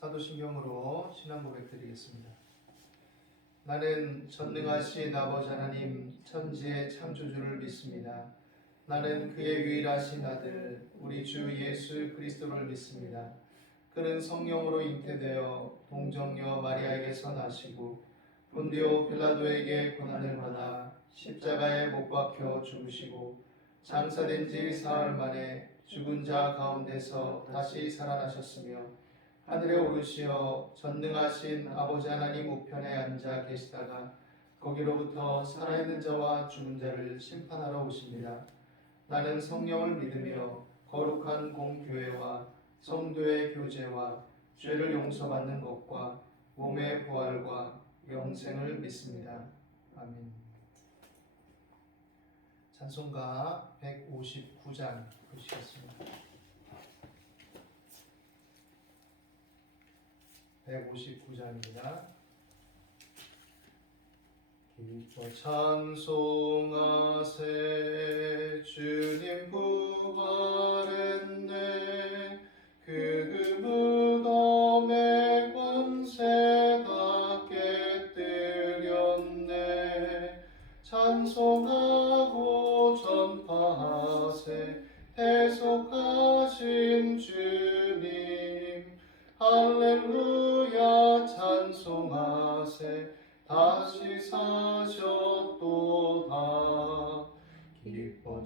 사도신경으로 신앙 고백 드리겠습니다. 나는 전능하신 아버지 하나님 천지의 창조주를 믿습니다. 나는 그의 유일하신 아들 우리 주 예수 그리스도를 믿습니다. 그는 성령으로 잉태되어 동정녀 마리아에게서 나시고 본디오 빌라도에게 고난을 받아 십자가에 못 박혀 죽으시고 장사된 지 사흘 만에 죽은 자 가운데서 다시 살아나셨으며 하늘에 오르시어 전능하신 아버지 하나님 우편에 앉아 계시다가 거기로부터 살아있는 자와 죽은 자를 심판하러 오십니다. 나는 성령을 믿으며 거룩한 공교회와 성도의 교제와 죄를 용서받는 것과 몸의 부활과 영생을 믿습니다. 아멘. 찬송가 159장 보시겠습니다. 159장입니다. 기뻐 찬송하세 주님 부활했네. 그 무덤의 권세 다 깨뜨렸네. 찬송하고 전파하세 대속하신 주님. 할렐루야 찬송하세 다시 사셨도다. 기뻐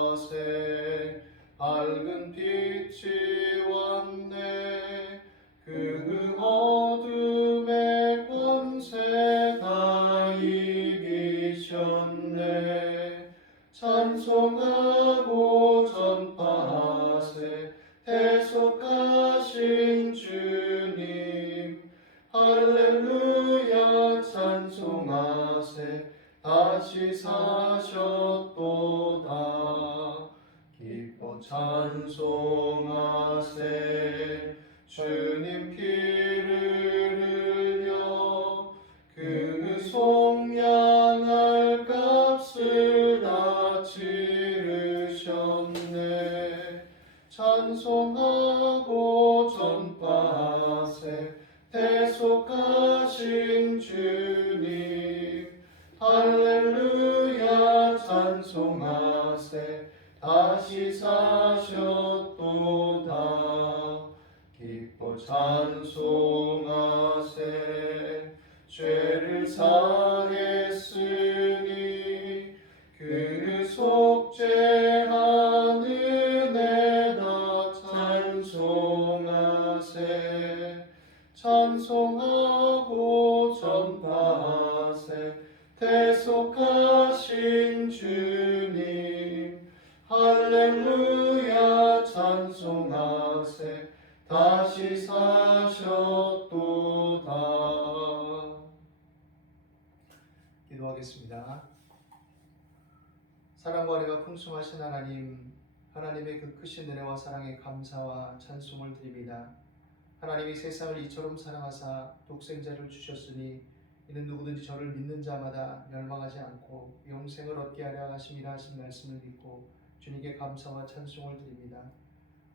찬송하세 밝은 빛이 왔네. 그 어둠의 권세 다 이기셨네. 찬송하고 전파하세 대속하신 주님. 할렐루야 찬송하세 다시 사셨도다. 기뻐 찬송하세 주님 피를 흘려 그 속량할 값을 다 치르셨네. 찬송하고 전파하세 대속하신 주님. 할렐루야 찬송하세 다시 사셨도다. 기뻐 찬송하세 죄를 사했으니 그 속죄한 은혜다 찬송하세. 찬송하고 전파하세 대속하신 주님. 할렐루야 찬송하세 다시 사셨도다. 기도하겠습니다. 사랑과 은혜가 풍성하신 하나님, 하나님의 그 크신 은혜와 사랑에 감사와 찬송을 드립니다. 하나님이 세상을 이처럼 사랑하사 독생자를 주셨으니 이는 누구든지 저를 믿는 자마다 멸망하지 않고 영생을 얻게 하려 하심이라 하신 말씀을 믿고 주님께 감사와 찬송을 드립니다.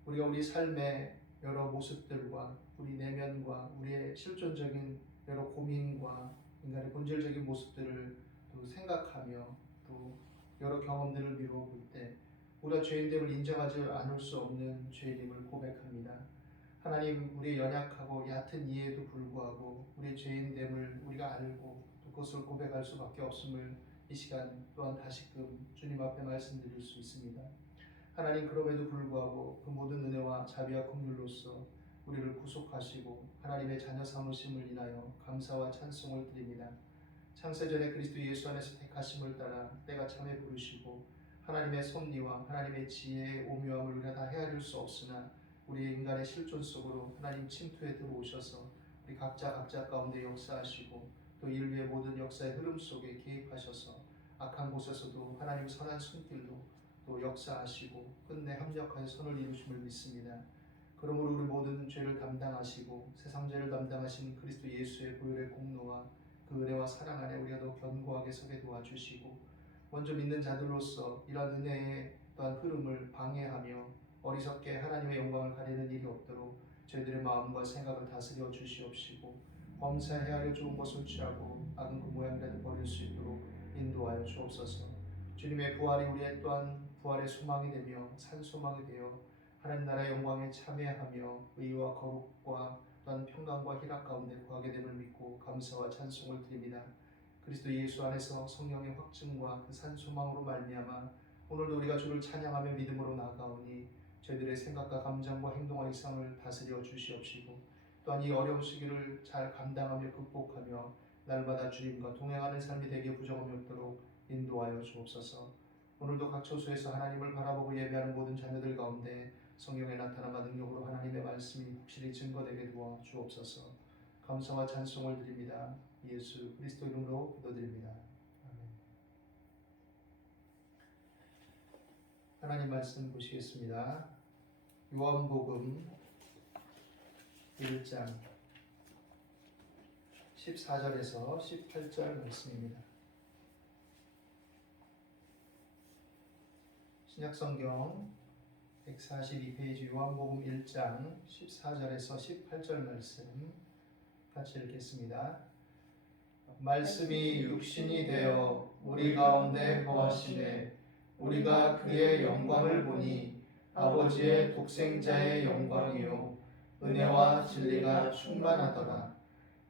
우리가 우리 삶의 여러 모습들과 우리 내면과 우리의 실존적인 여러 고민과 인간의 본질적인 모습들을 또 생각하며 또 여러 경험들을 미루어 볼 때 우리가 죄인됨을 인정하지 않을 수 없는 죄인임을 고백합니다. 하나님, 우리의 연약하고 얕은 이해에도 불구하고 우리의 죄인됨을 우리가 알고 또 그것을 고백할 수밖에 없음을 이 시간 또한 다시금 주님 앞에 말씀드릴 수 있습니다. 하나님, 그럼에도 불구하고 그 모든 은혜와 자비와 긍휼로서 우리를 구속하시고 하나님의 자녀 삼으심을 인하여 감사와 찬송을 드립니다. 창세전에 그리스도 예수 안에서 택하심을 따라 때가 참에 부르시고 하나님의 섭리와 하나님의 지혜의 오묘함을 우리가 다 헤아릴 수 없으나 우리 인간의 실존 속으로 하나님 침투에 들어오셔서 우리 각자 가운데 역사하시고 또 인류의 모든 역사의 흐름 속에 개입하셔서 악한 곳에서도 하나님 선한 손길로 또 역사하시고 끝내 합력하여 선을 이루심을 믿습니다. 그러므로 우리 모든 죄를 담당하시고 세상 죄를 담당하신 그리스도 예수의 보혈의 공로와 그 은혜와 사랑 안에 우리가 더 견고하게 서게 도와주시고 먼저 믿는 자들로서 이러한 은혜의 또한 흐름을 방해하며 어리석게 하나님의 영광을 가리는 일이 없도록 저희들의 마음과 생각을 다스려 주시옵시고 범사에 하려 좋은 것을 취하고 악은 그 모양이라도 버릴 수 있도록 인도하여 주옵소서. 주님의 부활이 우리의 또한 부활의 소망이 되며 산소망이 되어 하나님 나라의 영광에 참여하며 의와 거룩과 또한 평강과 희락 가운데 거하게 됨을 믿고 감사와 찬송을 드립니다. 그리스도 예수 안에서 성령의 확증과 그 산소망으로 말미암아 오늘도 우리가 주를 찬양하며 믿음으로 나아가오니 저희들의 생각과 감정과 행동과 일상을 다스려 주시옵시고 또한 이 어려운 시기를 잘 감당하며 극복하며 날마다 주님과 동행하는 삶이 되게 부정함이 없도록 인도하여 주옵소서. 오늘도 각 처소에서 하나님을 바라보고 예배하는 모든 자녀들 가운데 성령의 나타남과 능력으로 하나님의 말씀이 확실히 증거되게 도와 주옵소서. 감사와 찬송을 드립니다. 예수 그리스도 이름으로 기도드립니다. 아멘. 하나님 말씀 보시겠습니다. 요한복음 1장 14절에서 18절 말씀입니다. 신약성경 142페이지 요한복음 1장 14절에서 18절 말씀 같이 읽겠습니다. 말씀이 육신이 되어 우리 가운데 거하시매 우리가 그의 영광을 보니 아버지의 독생자의 영광이요 은혜와 진리가 충만하더라.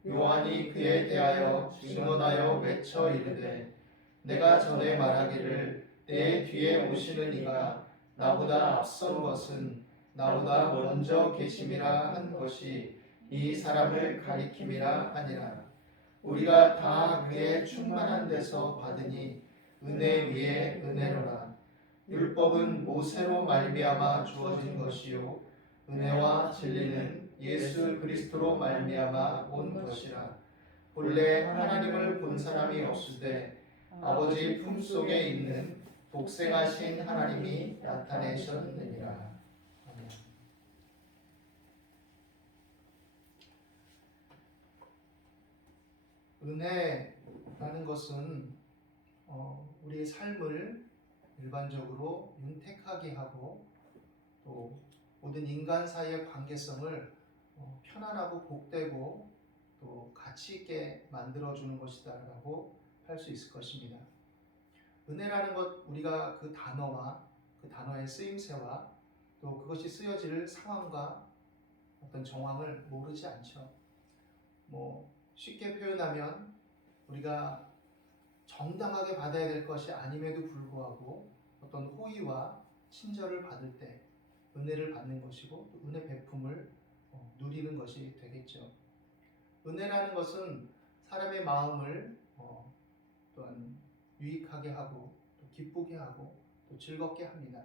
요한이 그에 대하여 증언하여 외쳐 이르되 내가 전에 말하기를 내 뒤에 오시는 이가 나보다 앞선 것은 나보다 먼저 계심이라 한 것이 이 사람을 가리킴이라 하니라. 우리가 다 그의 충만한 데서 받으니 은혜 위에 은혜로라. 율법은 모세로 말미암아 주어진 것이요 은혜와 진리는 예수 그리스도로 말미암아 온 것이라. 본래 하나님을 본 사람이 없으되 아버지 품속에 있는 독생하신 하나님이 나타내셨느니라. 아멘. 은혜라는 것은 우리의 삶을 일반적으로 윤택하게 하고 또 모든 인간 사이의 관계성을 편안하고 복되고 또 가치 있게 만들어주는 것이다라고 할 수 있을 것입니다. 은혜라는 것, 우리가 그 단어와 그 단어의 쓰임새와 또 그것이 쓰여질 상황과 어떤 정황을 모르지 않죠. 쉽게 표현하면 우리가 정당하게 받아야 될 것이 아님에도 불구하고 어떤 호의와 친절을 받을 때 은혜를 받는 것이고 또 은혜 베품을 누리는 것이 되겠죠. 은혜라는 것은 사람의 마음을 또한 유익하게 하고 또 기쁘게 하고 또 즐겁게 합니다.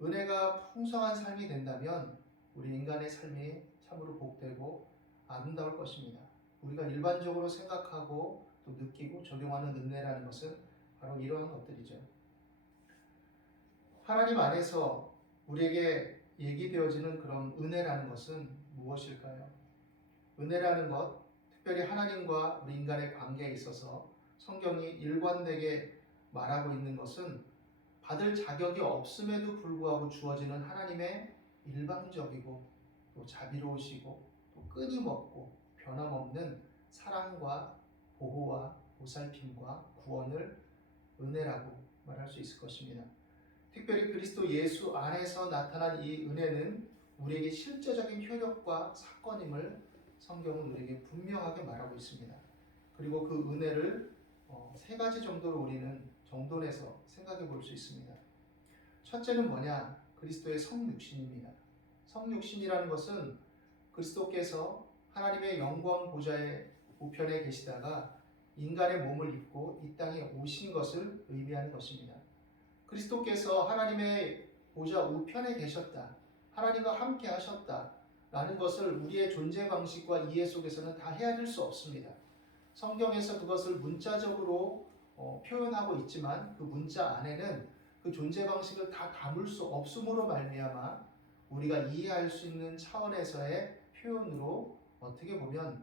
은혜가 풍성한 삶이 된다면 우리 인간의 삶이 참으로 복되고 아름다울 것입니다. 우리가 일반적으로 생각하고 또 느끼고 적용하는 은혜라는 것은 바로 이러한 것들이죠. 하나님 안에서 우리에게 얘기되어지는 그런 은혜라는 것은 무엇일까요? 은혜라는 것, 특별히 하나님과 우리 인간의 관계에 있어서 성경이 일관되게 말하고 있는 것은 받을 자격이 없음에도 불구하고 주어지는 하나님의 일방적이고 또 자비로우시고 또 끊임없고 변함없는 사랑과 보호와 보살핌과 구원을 은혜라고 말할 수 있을 것입니다. 특별히 그리스도 예수 안에서 나타난 이 은혜는 우리에게 실제적인 효력과 사건임을 성경은 우리에게 분명하게 말하고 있습니다. 그리고 그 은혜를 세 가지 정도로 우리는 정돈해서 생각해 볼 수 있습니다. 첫째는 뭐냐? 그리스도의 성육신입니다. 성육신이라는 것은 그리스도께서 하나님의 영광 보좌의 우편에 계시다가 인간의 몸을 입고 이 땅에 오신 것을 의미하는 것입니다. 그리스도께서 하나님의 보좌 우편에 계셨다, 하나님과 함께 하셨다 라는 것을 우리의 존재 방식과 이해 속에서는 다 헤아릴 수 없습니다. 성경에서 그것을 문자적으로 표현하고 있지만 그 문자 안에는 그 존재 방식을 다 담을 수 없음으로 말미암아 우리가 이해할 수 있는 차원에서의 표현으로 어떻게 보면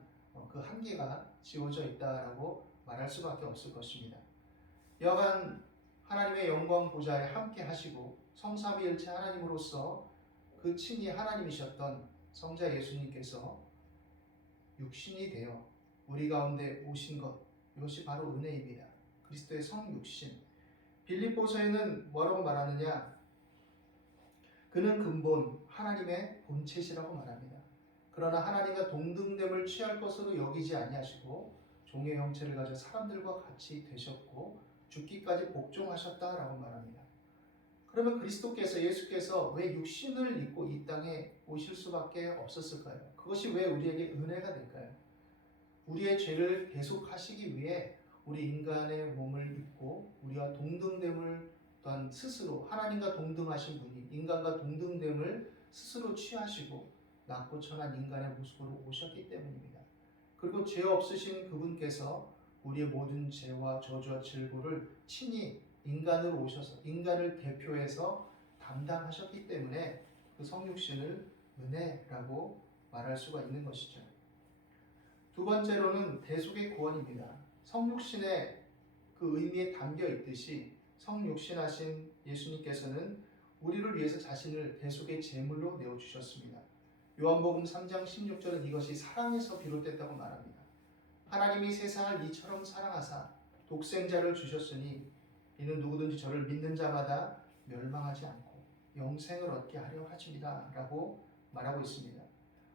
그 한계가 지워져 있다라고 말할 수밖에 없을 것입니다. 여간 하나님의 영광 보좌에 함께 하시고 성삼위일체 하나님으로서 그 친히 하나님이셨던 성자 예수님께서 육신이 되어 우리 가운데 오신 것, 이것이 바로 은혜입니다. 그리스도의 성육신. 빌립보서에는 뭐라고 말하느냐? 그는 근본 하나님의 본체시라고 말합니다. 그러나 하나님과 동등됨을 취할 것으로 여기지 아니하시고 종의 형체를 가져 사람들과 같이 되셨고 죽기까지 복종하셨다라고 말합니다. 그러면 그리스도께서, 예수께서 왜 육신을 입고 이 땅에 오실 수밖에 없었을까요? 그것이 왜 우리에게 은혜가 될까요? 우리의 죄를 대속하시기 위해 우리 인간의 몸을 입고 우리와 동등됨을 또한 스스로, 하나님과 동등하신 분이 인간과 동등됨을 스스로 취하시고 낮고 천한 인간의 모습으로 오셨기 때문입니다. 그리고 죄 없으신 그분께서 우리의 모든 죄와 저주와 질고를 친히 인간으로 오셔서 인간을 대표해서 담당하셨기 때문에 그 성육신을 은혜라고 말할 수가 있는 것이죠. 두 번째로는 대속의 구원입니다. 성육신의 그 의미에 담겨 있듯이 성육신하신 예수님께서는 우리를 위해서 자신을 대속의 제물로 내어주셨습니다. 요한복음 3장 16절은 이것이 사랑에서 비롯됐다고 말합니다. 하나님이 세상을 이처럼 사랑하사 독생자를 주셨으니 이는 누구든지 저를 믿는 자마다 멸망하지 않고 영생을 얻게 하려 하십니다 라고 말하고 있습니다.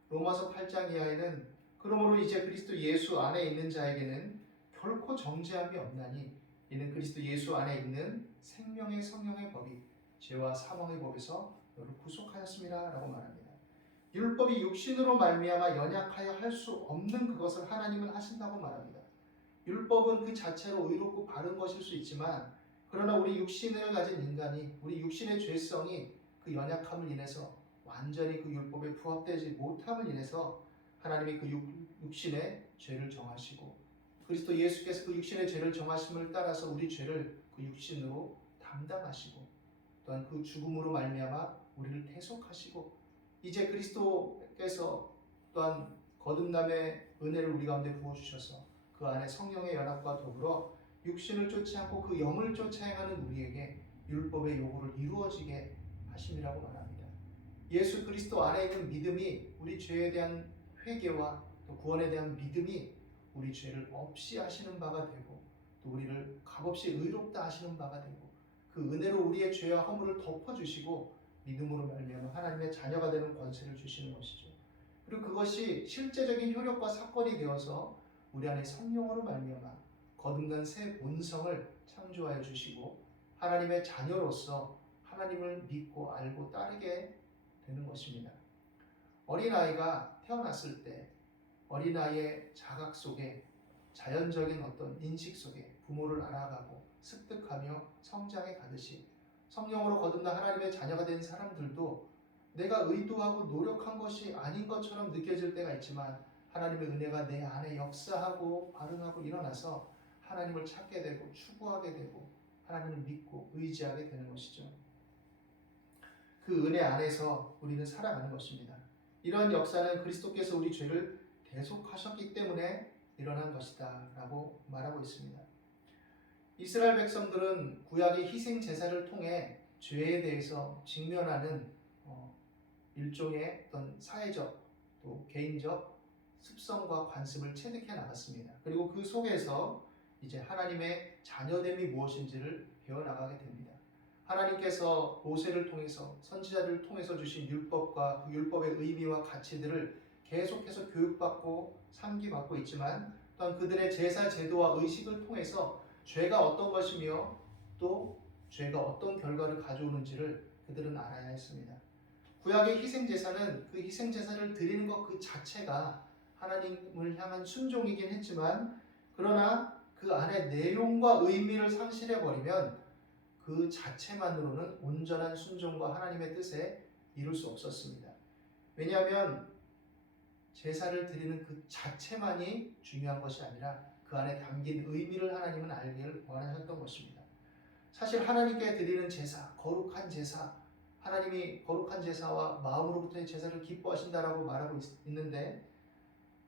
로마서 8장 이하에는 그러므로 이제 그리스도 예수 안에 있는 자에게는 결코 정죄함이 없나니 이는 그리스도 예수 안에 있는 생명의 성령의 법이 죄와 사망의 법에서 너를 구속하였습니다 라고 말합니다. 율법이 육신으로 말미암아 연약하여 할 수 없는 그것을 하나님은 하신다고 말합니다. 율법은 그 자체로 의롭고 바른 것일 수 있지만 그러나 우리 육신을 가진 인간이, 우리 육신의 죄성이 그 연약함을 인해서 완전히 그 율법에 부합되지 못함을 인해서 하나님이 그 육신의 죄를 정하시고 그리스도 예수께서 그 육신의 죄를 정하심을 따라서 우리 죄를 그 육신으로 담당하시고 또한 그 죽음으로 말미암아 우리를 대속하시고 이제 그리스도께서 또한 거듭남의 은혜를 우리 가운데 부어주셔서 그 안에 성령의 연합과 더불어 육신을 쫓지 않고 그 영을 쫓아 행하는 우리에게 율법의 요구를 이루어지게 하심이라고 말합니다. 예수 그리스도 안에 있는 믿음이 우리 죄에 대한 회개와 또 구원에 대한 믿음이 우리 죄를 없이 하시는 바가 되고 또 우리를 값없이 의롭다 하시는 바가 되고 그 은혜로 우리의 죄와 허물을 덮어주시고 믿음으로 말미암아 하나님의 자녀가 되는 권세를 주시는 것이죠. 그리고 그것이 실제적인 효력과 사건이 되어서 우리 안에 성령으로 말미암아 거듭난 새 본성을 창조하여 주시고 하나님의 자녀로서 하나님을 믿고 알고 따르게 되는 것입니다. 어린아이가 태어났을 때 어린아이의 자각 속에 자연적인 어떤 인식 속에 부모를 알아가고 습득하며 성장해 가듯이 성령으로 거듭난 하나님의 자녀가 된 사람들도 내가 의도하고 노력한 것이 아닌 것처럼 느껴질 때가 있지만 하나님의 은혜가 내 안에 역사하고 발흥하고 일어나서 하나님을 찾게 되고 추구하게 되고 하나님을 믿고 의지하게 되는 것이죠. 그 은혜 안에서 우리는 살아가는 것입니다. 이러한 역사는 그리스도께서 우리 죄를 대속하셨기 때문에 일어난 것이다 라고 말하고 있습니다. 이스라엘 백성들은 구약의 희생 제사를 통해 죄에 대해서 직면하는 일종의 어떤 사회적 또 개인적 습성과 관습을 체득해 나갔습니다. 그리고 그 속에서 이제 하나님의 자녀됨이 무엇인지를 배워나가게 됩니다. 하나님께서 모세를 통해서 선지자들을 통해서 주신 율법과 그 율법의 의미와 가치들을 계속해서 교육받고 상기받고 있지만 또한 그들의 제사 제도와 의식을 통해서 죄가 어떤 것이며 또 죄가 어떤 결과를 가져오는지를 그들은 알아야 했습니다. 구약의 희생제사는 그 희생제사를 드리는 것 그 자체가 하나님을 향한 순종이긴 했지만 그러나 그 안에 내용과 의미를 상실해버리면 그 자체만으로는 온전한 순종과 하나님의 뜻에 이룰 수 없었습니다. 왜냐하면 제사를 드리는 그 자체만이 중요한 것이 아니라 그 안에 담긴 의미를 하나님은 알기를 원하셨던 것입니다. 사실 하나님께 드리는 제사, 거룩한 제사, 하나님이 거룩한 제사와 마음으로부터의 제사를 기뻐하신다라고 말하고 있는데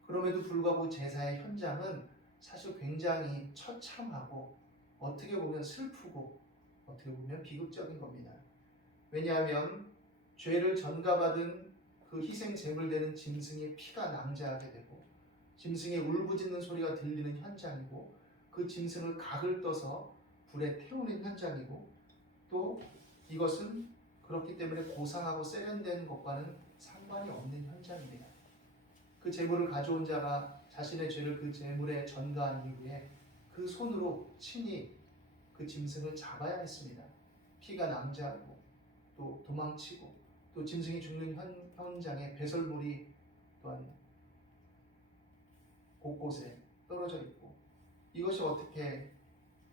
그럼에도 불구하고 제사의 현장은 사실 굉장히 처참하고 어떻게 보면 슬프고 어떻게 보면 비극적인 겁니다. 왜냐하면 죄를 전가받은 그 희생 제물되는 짐승의 피가 낭자하게 되고 짐승의 울부짖는 소리가 들리는 현장이고 그 짐승을 각을 떠서 불에 태우는 현장이고 또 이것은 그렇기 때문에 고상하고 세련된 것과는 상관이 없는 현장입니다. 그 제물을 가져온 자가 자신의 죄를 그 제물에 전가한 이후에 그 손으로 친히 그 짐승을 잡아야 했습니다. 피가 낭자하고 또 도망치고 또 짐승이 죽는 현장에 배설물이 또한 곳곳에 떨어져 있고 이것이 어떻게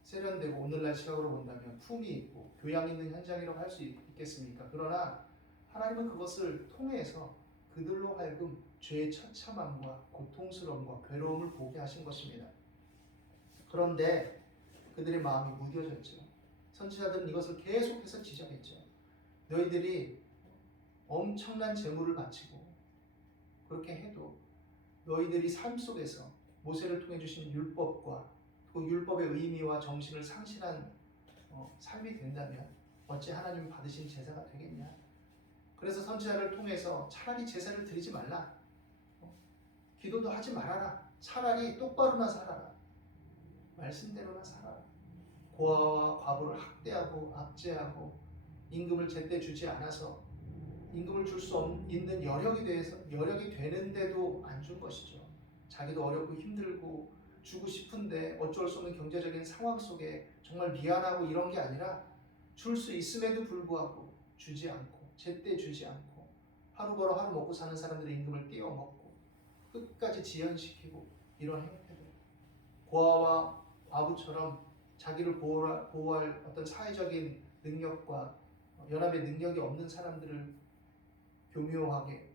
세련되고 오늘날 시각으로 본다면 품이 있고 교양 있는 현장이라고 할 수 있겠습니까? 그러나 하나님은 그것을 통해서 그들로 하여금 죄의 처참함과 고통스러움과 괴로움을 보게 하신 것입니다. 그런데 그들의 마음이 무뎌졌죠. 선지자들은 이것을 계속해서 지적했죠. 너희들이 엄청난 재물을 바치고 그렇게 해도 너희들이 삶 속에서 모세를 통해 주신 율법과 그 율법의 의미와 정신을 상실한 삶이 된다면 어찌 하나님이 받으신 제사가 되겠냐. 그래서 선지자를 통해서 차라리 제사를 드리지 말라. 기도도 하지 말아라. 차라리 똑바로나 살아라. 말씀대로나 살아라. 고아와 과부를 학대하고 압제하고 임금을 제때 주지 않아서 임금을 줄 수 있는 여력이 되는데도 안 준 것이죠. 자기도 어렵고 힘들고 주고 싶은데 어쩔 수 없는 경제적인 상황 속에 정말 미안하고 이런 게 아니라 줄 수 있음에도 불구하고 주지 않고 제때 주지 않고 하루 벌어 하루 먹고 사는 사람들의 임금을 떼어먹고 끝까지 지연시키고 이런 행태들, 고아와 과부처럼 자기를 보호할 어떤 사회적인 능력과 연합의 능력이 없는 사람들을 교묘하게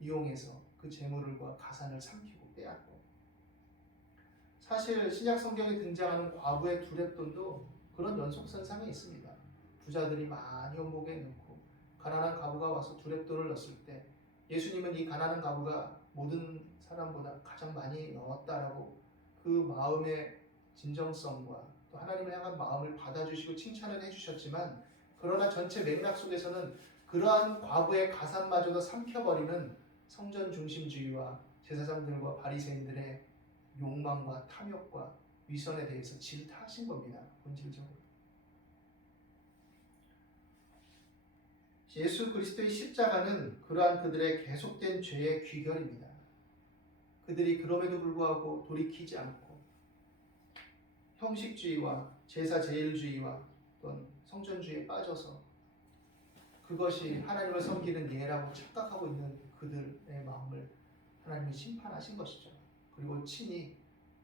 이용해서 그 재물과 가산을 삼키고 빼앗고, 사실 신약 성경에 등장하는 과부의 두렙돈도 그런 연속선상에 있습니다. 부자들이 많이 원복에 넣고 가난한 과부가 와서 두렙돈을 넣었을 때 예수님은 이 가난한 과부가 모든 사람보다 가장 많이 넣었다라고 그 마음의 진정성과 또 하나님을 향한 마음을 받아주시고 칭찬을 해주셨지만, 그러나 전체 맥락 속에서는 그러한 과부의 가산마저도 삼켜버리는 성전 중심주의와 제사장들과 바리새인들의 욕망과 탐욕과 위선에 대해서 질타하신 겁니다. 본질적으로. 예수 그리스도의 십자가는 그러한 그들의 계속된 죄의 귀결입니다. 그들이 그럼에도 불구하고 돌이키지 않고 형식주의와 제사 제일주의와 또는 성전주의에 빠져서 그것이 하나님을 섬기는 예라고 착각하고 있는 그들의 마음을 하나님이 심판하신 것이죠. 그리고 친히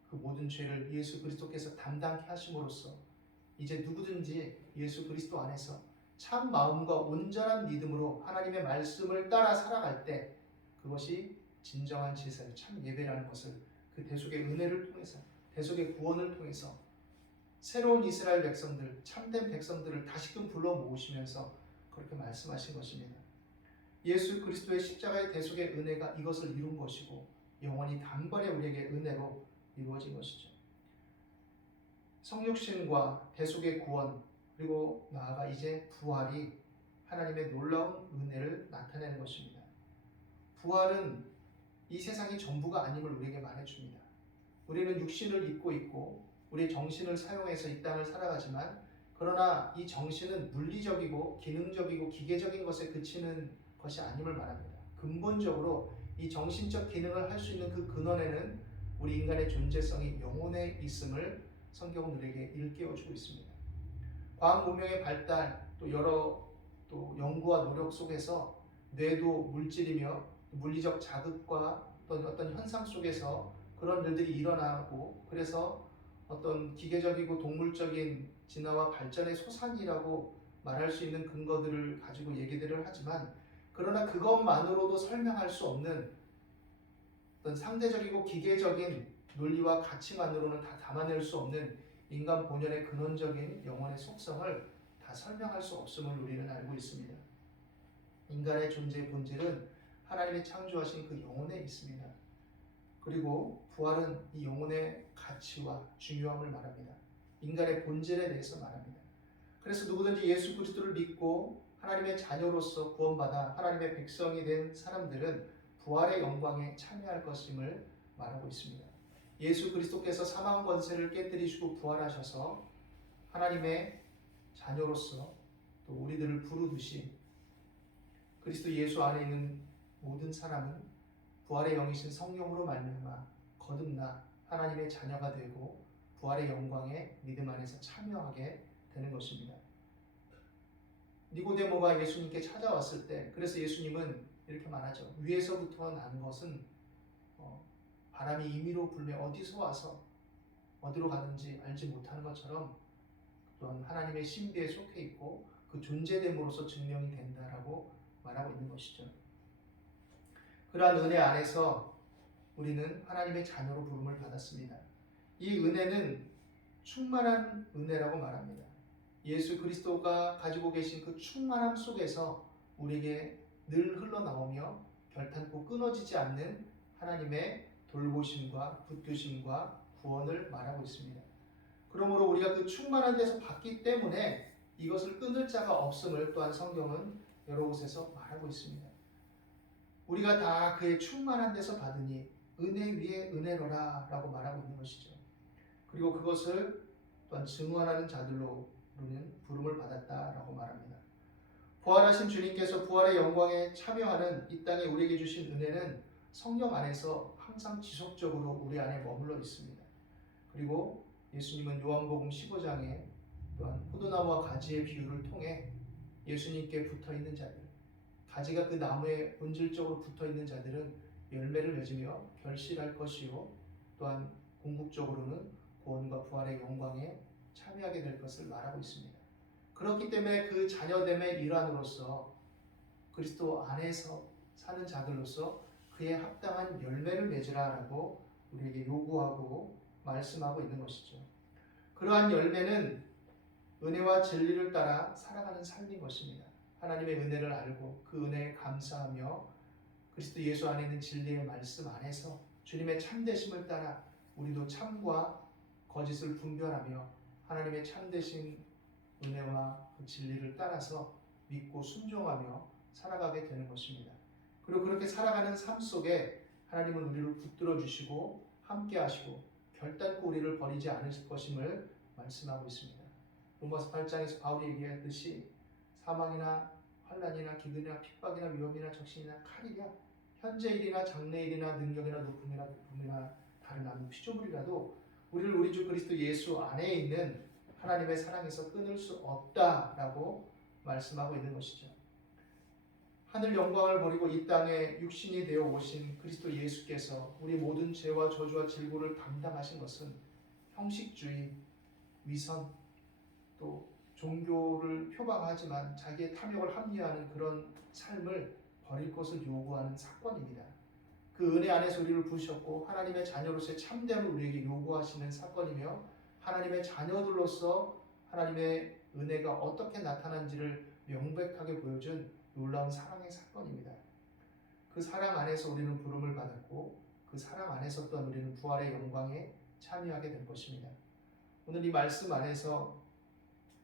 그 모든 죄를 예수 그리스도께서 담당케 하심으로써 이제 누구든지 예수 그리스도 안에서 참 마음과 온전한 믿음으로 하나님의 말씀을 따라 살아갈 때 그것이 진정한 제사의 참 예배라는 것을 그 대속의 은혜를 통해서, 대속의 구원을 통해서 새로운 이스라엘 백성들, 참된 백성들을 다시금 불러 모으시면서 그렇게 말씀하신 것입니다. 예수 그리스도의 십자가의 대속의 은혜가 이것을 이룬 것이고 영원히 단번에 우리에게 은혜로 이루어진 것이죠. 성육신과 대속의 구원, 그리고 나아가 이제 부활이 하나님의 놀라운 은혜를 나타내는 것입니다. 부활은 이 세상이 전부가 아님을 우리에게 말해줍니다. 우리는 육신을 입고 있고 우리의 정신을 사용해서 이 땅을 살아가지만, 그러나 이 정신은 물리적이고 기능적이고 기계적인 것에 그치는 것이 아님을 말합니다. 근본적으로 이 정신적 기능을 할 수 있는 그 근원에는 우리 인간의 존재성이 영혼에 있음을 성경은 우리에게 일깨워주고 있습니다. 과학 문명의 발달, 또 여러 연구와 노력 속에서 뇌도 물질이며 물리적 자극과 어떤 현상 속에서 그런 일들이 일어나고, 그래서 어떤 기계적이고 동물적인 진화와 발전의 소산이라고 말할 수 있는 근거들을 가지고 얘기들을 하지만, 그러나 그것만으로도 설명할 수 없는 어떤 상대적이고 기계적인 논리와 가치만으로는 다 담아낼 수 없는 인간 본연의 근원적인 영혼의 속성을 다 설명할 수 없음을 우리는 알고 있습니다. 인간의 존재의 본질은 하나님이 창조하신 그 영혼에 있습니다. 그리고 부활은 이 영혼의 가치와 중요함을 말합니다. 인간의 본질에 대해서 말합니다. 그래서 누구든지 예수 그리스도를 믿고 하나님의 자녀로서 구원받아 하나님의 백성이 된 사람들은 부활의 영광에 참여할 것임을 말하고 있습니다. 예수 그리스도께서 사망 권세를 깨뜨리시고 부활하셔서 하나님의 자녀로서 또 우리들을 부르듯이 그리스도 예수 안에 있는 모든 사람은 부활의 영이신 성령으로 말미암아 거듭나 하나님의 자녀가 되고 부활의 영광에 믿음 안에서 참여하게 되는 것입니다. 니고데모가 예수님께 찾아왔을 때 그래서 예수님은 이렇게 말하죠. 위에서부터 난 것은 바람이 임의로 불며 어디서 와서 어디로 가는지 알지 못하는 것처럼 또한 하나님의 신비에 속해 있고 그 존재됨으로써 증명이 된다라고 말하고 있는 것이죠. 그러한 은혜 안에서 우리는 하나님의 자녀로 부름을 받았습니다. 이 은혜는 충만한 은혜라고 말합니다. 예수 그리스도가 가지고 계신 그 충만함 속에서 우리에게 늘 흘러나오며 결탄코 끊어지지 않는 하나님의 돌보심과 붙드심과 구원을 말하고 있습니다. 그러므로 우리가 그 충만한 데서 받기 때문에 이것을 끊을 자가 없음을 또한 성경은 여러 곳에서 말하고 있습니다. 우리가 다 그의 충만한 데서 받으니 은혜 위에 은혜로라 라고 말하고 있는 것이죠. 그리고 그것을 또한 증언하는 자들로 우리는 부름을 받았다라고 말합니다. 부활하신 주님께서 부활의 영광에 참여하는 이 땅에 우리에게 주신 은혜는 성령 안에서 항상 지속적으로 우리 안에 머물러 있습니다. 그리고 예수님은 요한복음 15장에 또한 포도나무와 가지의 비유를 통해 예수님께 붙어있는 자들, 가지가 그 나무에 본질적으로 붙어있는 자들은 열매를 맺으며 결실할 것이요 또한 궁극적으로는 구원과 부활의 영광에 참여하게 될 것을 말하고 있습니다. 그렇기 때문에 그 자녀됨의 일환으로서 그리스도 안에서 사는 자들로서 그에 합당한 열매를 맺으라라고 우리에게 요구하고 말씀하고 있는 것이죠. 그러한 열매는 은혜와 진리를 따라 살아가는 삶인 것입니다. 하나님의 은혜를 알고 그 은혜에 감사하며 그리스도 예수 안에 있는 진리의 말씀 안에서 주님의 참되심을 따라 우리도 참과 거짓을 분별하며 하나님의 참되신 은혜와 그 진리를 따라서 믿고 순종하며 살아가게 되는 것입니다. 그리고 그렇게 살아가는 삶 속에 하나님은 우리를 붙들어 주시고 함께 하시고 결단코 우리를 버리지 않으실 것임을 말씀하고 있습니다. 로마서 8장에서 바울이 얘기했듯이 사망이나 환난이나 기근이나 핍박이나 위험이나 적신이나 칼이나 현재 일이나 장래 일이나 능력이나 높음이나 높음이나 다른 아무 피조물이라도 우리를 우리 주 그리스도 예수 안에 있는 하나님의 사랑에서 끊을 수 없다라고 말씀하고 있는 것이죠. 하늘 영광을 버리고 이 땅에 육신이 되어 오신 그리스도 예수께서 우리 모든 죄와 저주와 질고를 담당하신 것은 형식주의, 위선, 또 종교를 표방하지만 자기의 탐욕을 합리화하는 그런 삶을 버릴 것을 요구하는 사건입니다. 그 은혜 안에서 우리를 부르셨고 하나님의 자녀로서의 참됨을 우리에게 요구하시는 사건이며 하나님의 자녀들로서 하나님의 은혜가 어떻게 나타난지를 명백하게 보여준 놀라운 사랑의 사건입니다. 그 사랑 안에서 우리는 부름을 받았고 그 사랑 안에서 또한 우리는 부활의 영광에 참여하게 된 것입니다. 오늘 이 말씀 안에서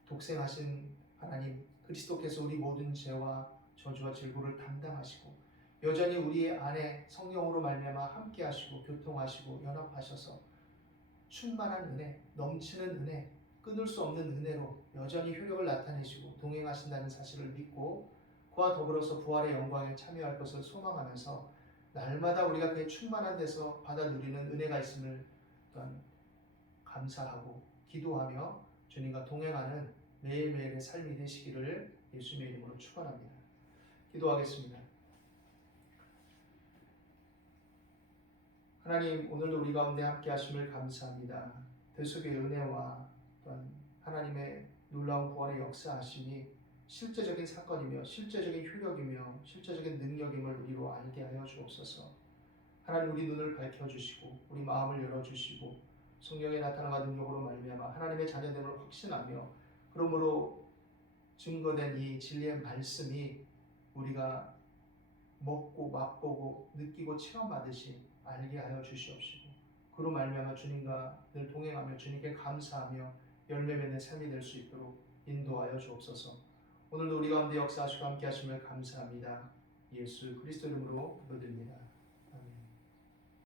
독생하신 하나님 그리스도께서 우리 모든 죄와 저주와 질고를 담당하시고 여전히 우리 안에 성령으로 말미암아 함께 하시고 교통하시고 연합하셔서 충만한 은혜, 넘치는 은혜, 끊을 수 없는 은혜로 여전히 효력을 나타내시고 동행하신다는 사실을 믿고 그와 더불어서 부활의 영광에 참여할 것을 소망하면서 날마다 우리가 그의 충만한 데서 받아 누리는 은혜가 있음을 또한 감사하고 기도하며 주님과 동행하는 매일매일의 삶이 되시기를 예수님의 이름으로 축원합니다. 기도하겠습니다. 하나님, 오늘도 우리 가운데 함께 하심을 감사합니다. 대속의 은혜와 또한 하나님의 놀라운 부활의 역사하심이 실제적인 사건이며 실제적인 효력이며 실제적인 능력임을 우리로 알게 하여 주옵소서. 하나님, 우리 눈을 밝혀주시고 우리 마음을 열어주시고 성령의 나타남과 능력으로 말미암아 하나님의 자녀됨을 확신하며 그러므로 증거된 이 진리의 말씀이 우리가 먹고 맛보고 느끼고 체험하듯이 알게 하여 주시옵시고 그로 말미암아 주님과 늘 동행하며 주님께 감사하며 열매 맺는 삶이 될 수 있도록 인도하여 주옵소서. 오늘도 우리 가운데 역사하시고 함께 하심을 감사합니다. 예수 그리스도 이름으로 기도드립니다.